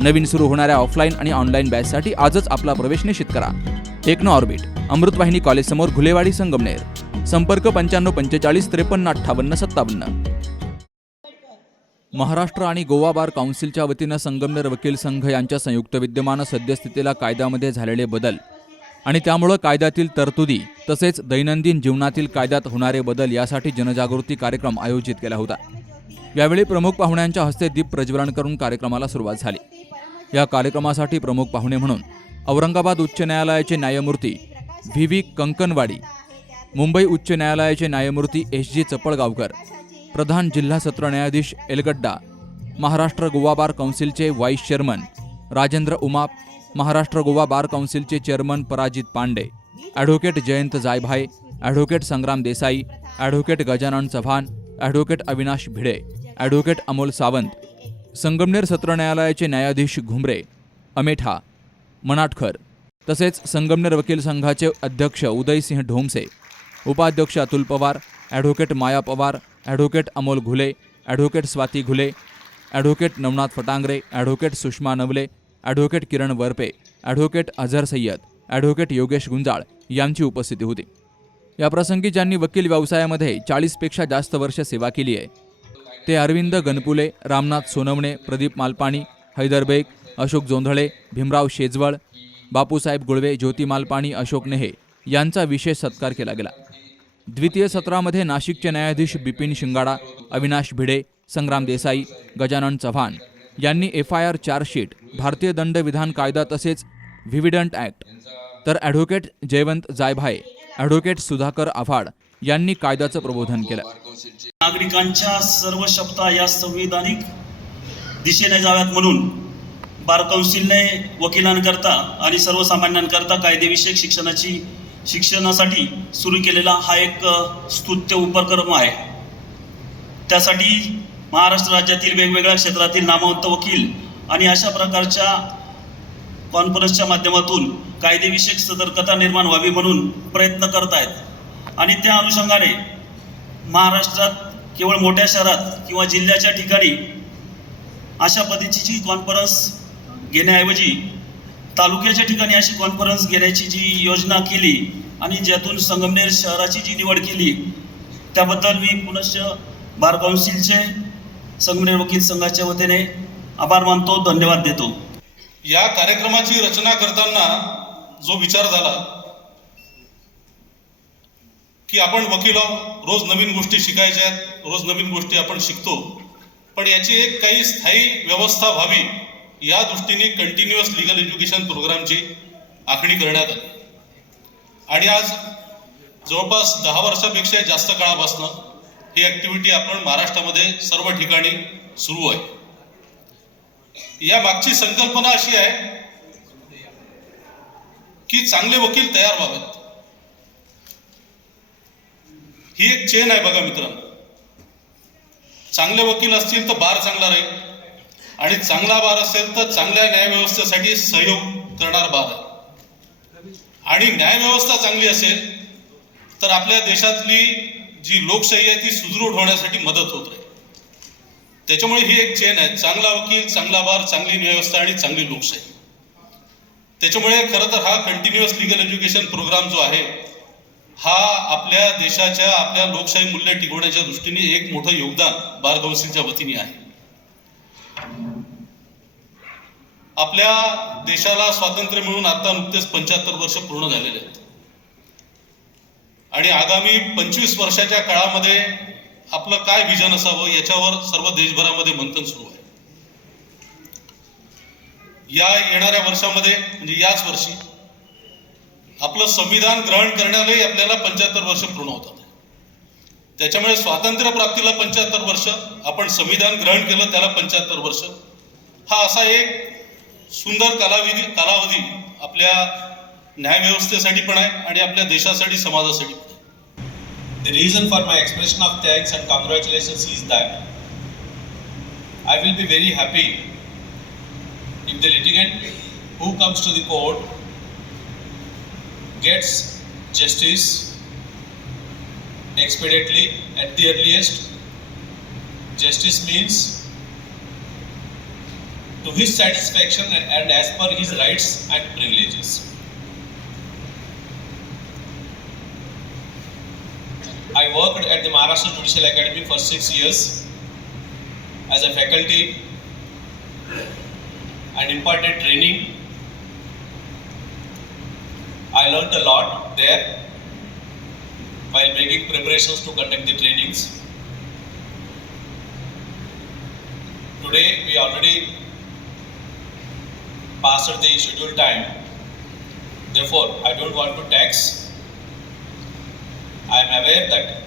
नवीन सुरू होणाऱ्या ऑफलाईन आणि ऑनलाईन बॅचसाठी आजच आपला प्रवेश निश्चित करा. टेक्नो ऑर्बिट अमृतवाहिनी कॉलेजसमोर घुलेवाडी संगमनेर. संपर्क पंच्याण्णव पंचेचाळीस त्रेपन्न अठ्ठावन्न सत्तावन्न. महाराष्ट्र आणि गोवा बार काउन्सिलच्या वतीनं संगमनेर वकील संघ यांच्या संयुक्त विद्यमानं सद्यस्थितीला कायद्यामध्ये झालेले बदल आणि त्यामुळं कायद्यातील तरतुदी तसेच दैनंदिन जीवनातील कायद्यात होणारे बदल यासाठी जनजागृती कार्यक्रम आयोजित केला होता. यावेळी प्रमुख पाहुण्यांच्या हस्ते दीप प्रज्वलन करून कार्यक्रमाला सुरुवात झाली. या कार्यक्रमासाठी प्रमुख पाहुणे म्हणून औरंगाबाद उच्च न्यायालयाचे न्यायमूर्ती व्ही व्ही कंकनवाडी मुंबई उच्च न्यायालयाचे न्यायमूर्ती एस जी चपळगावकर प्रधान जिल्हा सत्र न्यायाधीश Elgadda Maharashtra Goa bar काउन्सिलचे vice chairman Rajendra Umap Maharashtra Goa bar काउन्सिलचे chairman Parajit Pande advocate Jayant Jaybhai advocate Sangram Desai advocate Gajanan Chavan advocate Avinash Bhide advocate Amol Sawant Sangamner सत्र न्यायालयाचे न्यायाधीश घुमरे अमेठा मनाटखर तसेच संगमनेर वकील संघाचे अध्यक्ष उदयसिंह ढोमसे उपाध्यक्ष Atul Pawar advocate Maya Pawar advocate Amol Ghule advocate Swati Ghule advocate Navnath Phatangare advocate Sushma Navale advocate Kiran Varpe advocate Azhar Sayyad advocate Yogesh Gunjal यांची उपस्थिती होती. याप्रसंगी ज्यांनी वकील व्यवसायामध्ये चाळीसपेक्षा जास्त वर्ष सेवा केली आहे ते अरविंद गणपुले रामनाथ सोनवणे प्रदीप मालपाणी हैदर बेग अशोक जोंधळे भीमराव शेजवळ बापूसाहेब गुळवे ज्योती मालपाणी अशोक नेहे यांचा विशेष सत्कार केला गेला. द्वितीय सत्रामध्ये नाशिकचे न्यायाधीश बिपिन शिंगाडा अविनाश भिडे संग्राम देसाई गजानन चव्हाण यांनी एफ आय आर चार्जशीट भारतीय दंडविधान कायदा तसेच व्हिव्हिडंट ॲक्ट तर ॲडव्होकेट जयवंत जायभाये ॲडव्होकेट सुधाकर आव्हाड यांनी कायद्याचं प्रबोधन केलं. नागरिकांच्या सर्व शब्दा या संविधानिक दिशेने जाव्यात म्हणून बार कौन्सिलने वकिलांकरता आणि सर्वसामान्यांकरता कायदेविषयक शिक्षणाची शिक्षणासाठी सुरू केलेला हा एक स्तुत्य उपक्रम आहे. त्यासाठी महाराष्ट्र राज्यातील वेगवेगळ्या क्षेत्रातील नामवंत वकील आणि अशा प्रकारच्या कॉन्फरन्सच्या माध्यमातून कायदेविषयक सतर्कता निर्माण व्हावी म्हणून प्रयत्न करत आहेत आणि त्या अनुषंगाने महाराष्ट्रात केवळ मोठ्या शहरात किंवा जिल्ह्याच्या ठिकाणी अशा पद्धतीची कॉन्फरन्स घेण्याऐवजी तालुक्याच्या ठिकाणी अशी कॉन्फरन्स घेण्याची जी योजना केली आणि ज्यातून संगमनेर शहराची जी निवड केली त्याबद्दल मी पुनश्च बार काउन्सिलचे संगमनेर वकील संघाच्या वतीने आभार मानतो धन्यवाद देतो. या कार्यक्रमाची रचना करताना जो विचार झाला की आपण वकील आहोत, रोज नवीन गोष्टी शिकायच्या आहेत रोज नवीन गोष्टी आपण शिकतो. पण याची एक काही स्थायी व्यवस्था व्हावी या दृष्टीने कंटिन्युअस लिगल एज्युकेशन प्रोग्रामची आखणी करण्यात आली. आणि आज जवळपास दहा वर्षापेक्षा जास्त काळापासून ही ॲक्टिव्हिटी आपण महाराष्ट्रामध्ये सर्व ठिकाणी सुरू आहे. या मागची संकल्पना अशी आहे की चांगले वकील तयार व्हावेत. ही एक चेन आहे बघा मित्रांनो. चांगले वकील असतील तर बार चांगला राहील आणि चांगला बार असेल तर चांगल्या न्यायव्यवस्थेसाठी सहयोग करणार बार आहे. आणि न्यायव्यवस्था चांगली असेल तर आपल्या देशातली जी लोकशाही आहे ती सुदृढ होण्यासाठी मदत होत राहील. त्याच्यामुळे ही एक चेन आहे. चांगला वकील चांगला बार चांगली व्यवस्था आणि चांगली लोकशाही. त्याच्यामुळे खरं तर हा कंटिन्युअस लिगल एज्युकेशन प्रोग्राम जो आहे हा आपल्या देशाच्या आपल्या लोकशाही मूल्य टिकवण्याच्या दृष्टीने एक मोठं योगदान बार कौन्सिलच्या वतीने आहे. आपल्या देशाला स्वातंत्र्य मिळून आता नुकतेच पंच्याहत्तर वर्ष पूर्ण झालेले आहेत. आणि आगामी पंचवीस वर्षाच्या काळामध्ये आपलं काय विजन असावं याच्यावर सर्व देशभरामध्ये मंथन सुरू आहे. या येणाऱ्या वर्षामध्ये म्हणजे याच वर्षी आपलं संविधान ग्रहण करण्यालाही आपल्याला पंच्याहत्तर वर्ष पूर्ण होतात त्याच्यामुळे स्वातंत्र्य प्राप्तीला पंच्याहत्तर वर्ष आपण संविधान ग्रहण केलं त्याला पंच्याहत्तर वर्ष हा असा एक सुंदर कालावधी कालावधी आपल्या न्यायव्यवस्थेसाठी पण आहे आणि आपल्या देशासाठी समाजासाठी पण आहे. The reason for my expression of thanks and congratulations is that I will be very happy if the litigant who comes to the gets justice expediently at the earliest. Justice means to his satisfaction and as per his rights and privileges. I worked at the Maharashtra Judicial Academy for six years as a faculty and imparted training. I learnt a lot there while making preparations to conduct the trainings. Today we already passed the scheduled time. Therefore, I don't want to tax I am aware that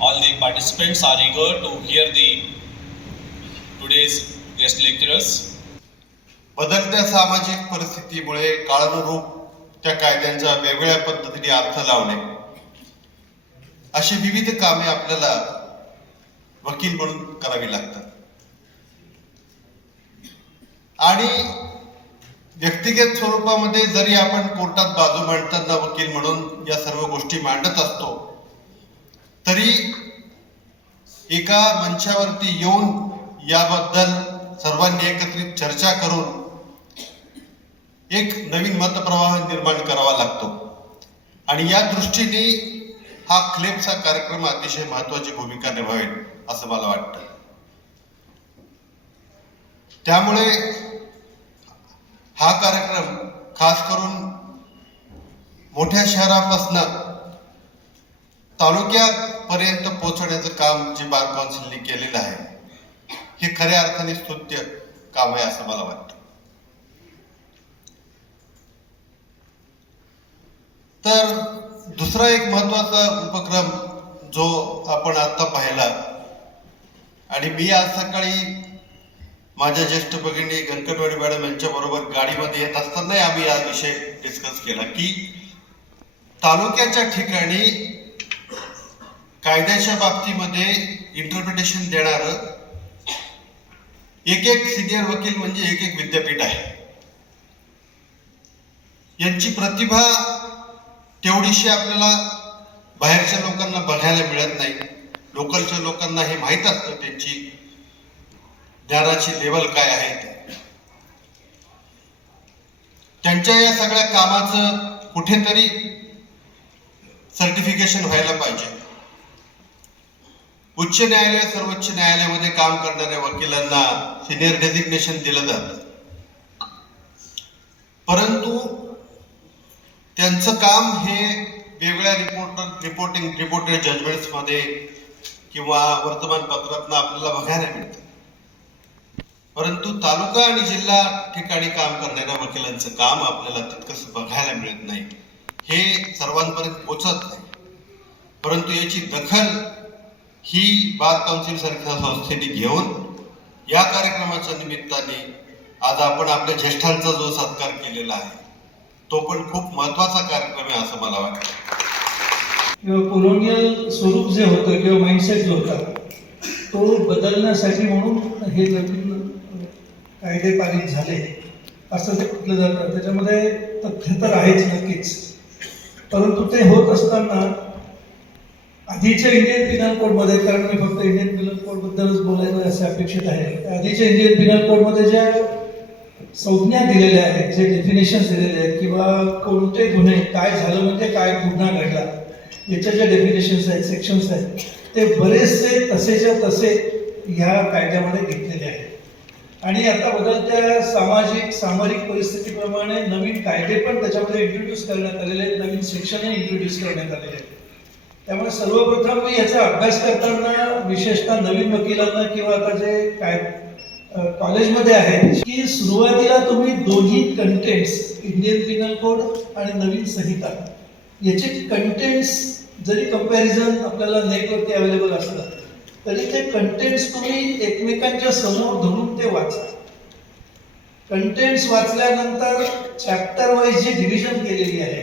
all the participants are eager to hear the today's guest lecturers. बदलत्या सामाजिक परिस्थितीमुळे काळानुरूप त्या कायद्यांचा वेगवेगळ्या पद्धतीने अर्थ लावणे. अशी विविध कामे आपल्याला वकील म्हणून करावी लागतात. आणि व्यक्तिगत स्वरूपामध्ये जरी आपण कोर्टात बाजू मांडताना वकील म्हणून या सर्व गोष्टी मांडत असतो तरी एका मंचावरती येऊन याबद्दल सर्वांनी एकत्रित चर्चा करून एक नवीन मतप्रवाह निर्माण करावा लागतो. आणि या दृष्टीने हा क्लेपचा कार्यक्रम अतिशय महत्वाची भूमिका निभावेल असं मला वाटतं. त्यामुळे हा कार्यक्रम खास करून मोठ्या शहरापासनं तालुक्यापर्यंत पोहोचवण्याचं काम जे बार कौन्सिलने केलेलं आहे हे खऱ्या अर्थाने स्तुत्य काम आहे असं मला वाटतं. तर दुसरा एक महत्त्वाचा उपक्रम जो आपण आता पाहिला आणि मी आज सकाळी माझ्या ज्येष्ठ भगिनी गणकटवाडी मॅडम यांच्या बरोबर गाडीमध्ये येत असतानाही आम्ही हा विषय डिस्कस केला की तालुक्याच्या ठिकाणी कायद्याच्या बाबतीमध्ये इंटरप्रिटेशन देणार एक एक सिनियर वकील म्हणजे एक एक विद्यापीठ आहे. यांची प्रतिभा तेवढीशी आपल्याला बाहेरच्या लोकांना बघायला मिळत नाही. लोकलच्या लोकांना हे माहीत असतं त्यांची ज्ञानाची लेवल काय आहे ते. त्यांच्या या सगळ्या कामाचं कुठेतरी सर्टिफिकेशन व्हायला पाहिजे. उच्च न्यायालय सर्वोच्च न्यायालयामध्ये काम करणाऱ्या वकिलांना सिनियर डेजिग्नेशन दिलं जातं. परंतु त्यांचं काम हे वेगळ्या रिपोर्टर रिपोर्टिंग रिपोर्टेड जजमेंट्समध्ये किंवा वर्तमानपत्रातनं आपल्याला बघायला मिळतं. परंतु तालुका आणि जिल्हा ठिकाणी काम करणाऱ्या वकिलांचं काम आपल्याला तितकंच बघायला मिळत नाही. हे सर्वांपर्यंत पोचत नाही. परंतु याची दखल ही बार काउन्सिल सारख्या संस्थेने घेऊन या कार्यक्रमाच्या निमित्ताने आज आपण आपल्या ज्येष्ठांचा जो सत्कार केलेला आहे तो पण खूप महत्त्वाचा कार्यक्रम आहे असं मला वाटतं. किंवा कोलोनियल स्वरूप जे होतं किंवा माइंडसेट जो होता तो बदलण्यासाठी म्हणून हे नवीन कायदे पारित झाले. असं ते म्हटलं जातं त्याच्यामध्ये तथ्य तर आहेच नक्कीच. परंतु ते होत असताना आधीच्या इंडियन पिनल कोडमध्ये कारण मी फक्त इंडियन पिनल कोडबद्दलच बोलायचं असे अपेक्षित आहे. आधीच्या इंडियन पिनल कोडमध्ये ज्या संज्ञा दिलेल्या आहेत जे डेफिनेशन्स दिलेले आहेत किंवा कोणते गुन्हे काय झालं म्हणजे काय गुन्हा घडला याच्या ज्या डेफिनेशन्स आहेत सेक्शन्स आहेत ते बरेचसे तसेच्या तसे ह्या कायद्यामध्ये घेतलेले आहेत. आणि आता बदलत्या सामाजिक सामरिक परिस्थितीप्रमाणे नवीन कायदे पण त्याच्यामध्ये इंट्रोड्यूस करण्यात आलेले आहेत नवीन सेक्शनही इंट्रोड्यूस करण्यात आलेले आहेत. त्यामुळे सर्वप्रथम मी याचा अभ्यास करताना विशेषतः नवीन वकिलांना किंवा आता जे काय कॉलेजमध्ये आहेत की सुरुवातीला तुम्ही दोन्ही कंटेंट्स इंडियन पिनल कोड आणि नवीन संहिता याचे कंटेंट्स जरी कंपॅरिझन आपल्याला नेटवरती अवेलेबल असलं तरी ते कंटेंट्स तुम्ही एकमेकांच्या समोर धरून ते वाचा. कंटेंट्स वाचल्यानंतर चॅप्टर वाईज जी डिव्हिजन केलेली आहे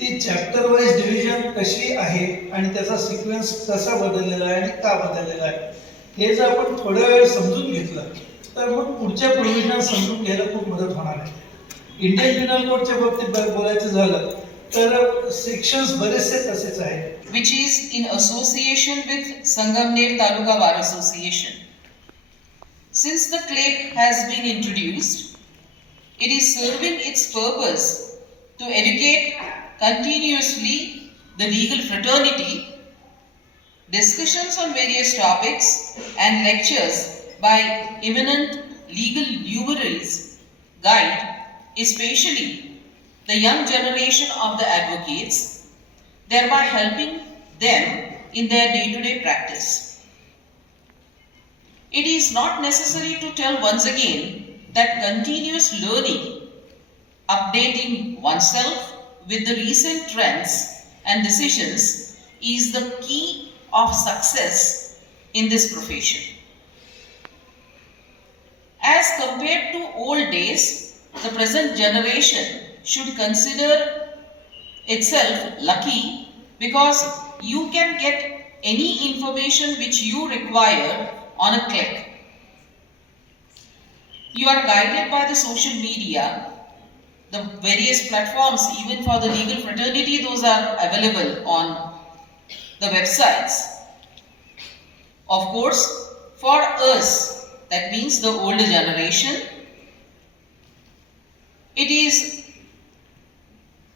ती चॅप्टर वाईज डिव्हिजन कशी आहे आणि त्याचा सिक्वेन्स कसा बदललेला आहे आणि का बदललेला आहे हे जर आपण थोड्या वेळ समजून घेतलं तर मग पुढच्या प्रोविजन समजून घ्यायला खूप मदत होणार आहे. इंडियन पिनल कोडच्या बाबतीत बोलायचं झालं तर सेक्शन्स बरेचसे तसेच आहेत. Which is in association with Sangamner taluka bar association Since the clay has been introduced, it is serving its purpose to educate continuously the legal fraternity discussions on various topics, and lectures by eminent legal luminaries guide especially the young generation of the advocates thereby helping them in their day to day practice. It is not necessary to tell once again that continuous learning, updating oneself with the recent trends and decisions is the key of success in this profession. As compared to old days, the present generation should consider itself lucky because you can get any information which you require on a click. You are guided by the social media, the various platforms, even for the legal fraternity, those are available on the websites. Of course, for us, that means the older generation, it is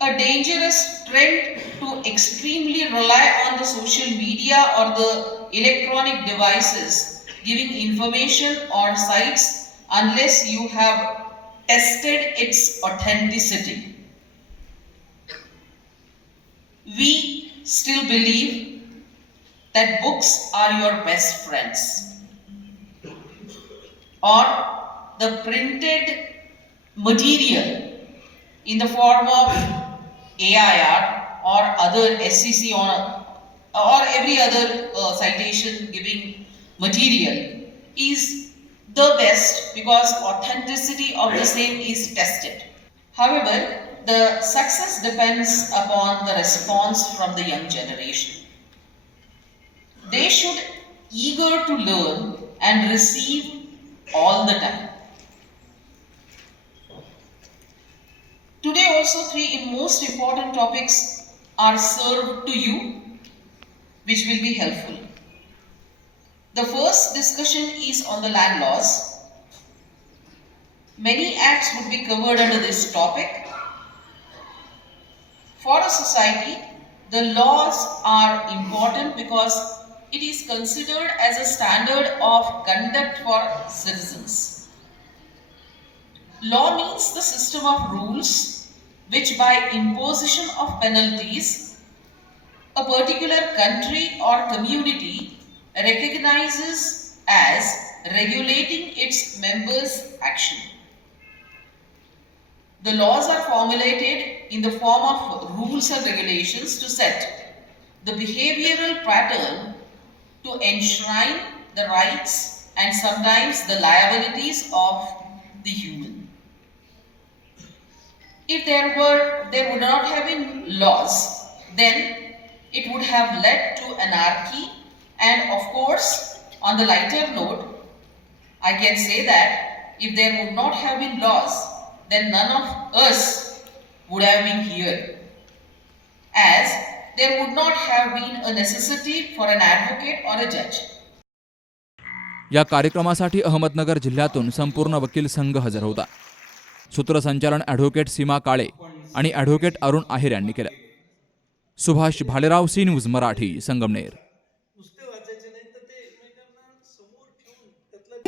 a dangerous trend to extremely rely on the social media or the electronic devices giving information or sites unless you have tested its authenticity. We still believe that books are your best friends or the printed material in the form of AIR or other SCC or, or every other uh, citation giving material is the best because authenticity of the same is tested. However, the success depends upon the response from the young generation. They should eager to learn and receive all the time. Today also three most important topics are served to you which will be helpful. The first discussion is on the land laws. Many acts would be covered under this topic. For a society, the laws are important because it is considered as a standard of conduct for citizens. Law means the system of rules which, by imposition of penalties, a particular country or community recognizes as regulating its members' action. The laws are formulated in the form of rules and regulations to set the behavioral pattern to enshrine the rights and sometimes the liabilities of the human. If there were there would not have been laws, then it would have led to anarchy and of course on the lighter note I can say that if there would not have been laws, then none of us would have been here. As there would not have been a necessity for an advocate or a judge. या कार्यक्रमासाठी अहमदनगर जिल्ह्यातून संपूर्ण वकील संघ हजर होता. सूत्रसंचालन advocate सीमा काळे आणि ॲडव्होकेट अरुण आहेर यांनी केलं. सुभाष भालेराव सी न्यूज मराठी संगमनेर नुसते वाचायचे नाही तर ते एकमेकांना समोर ठेवून त्यातला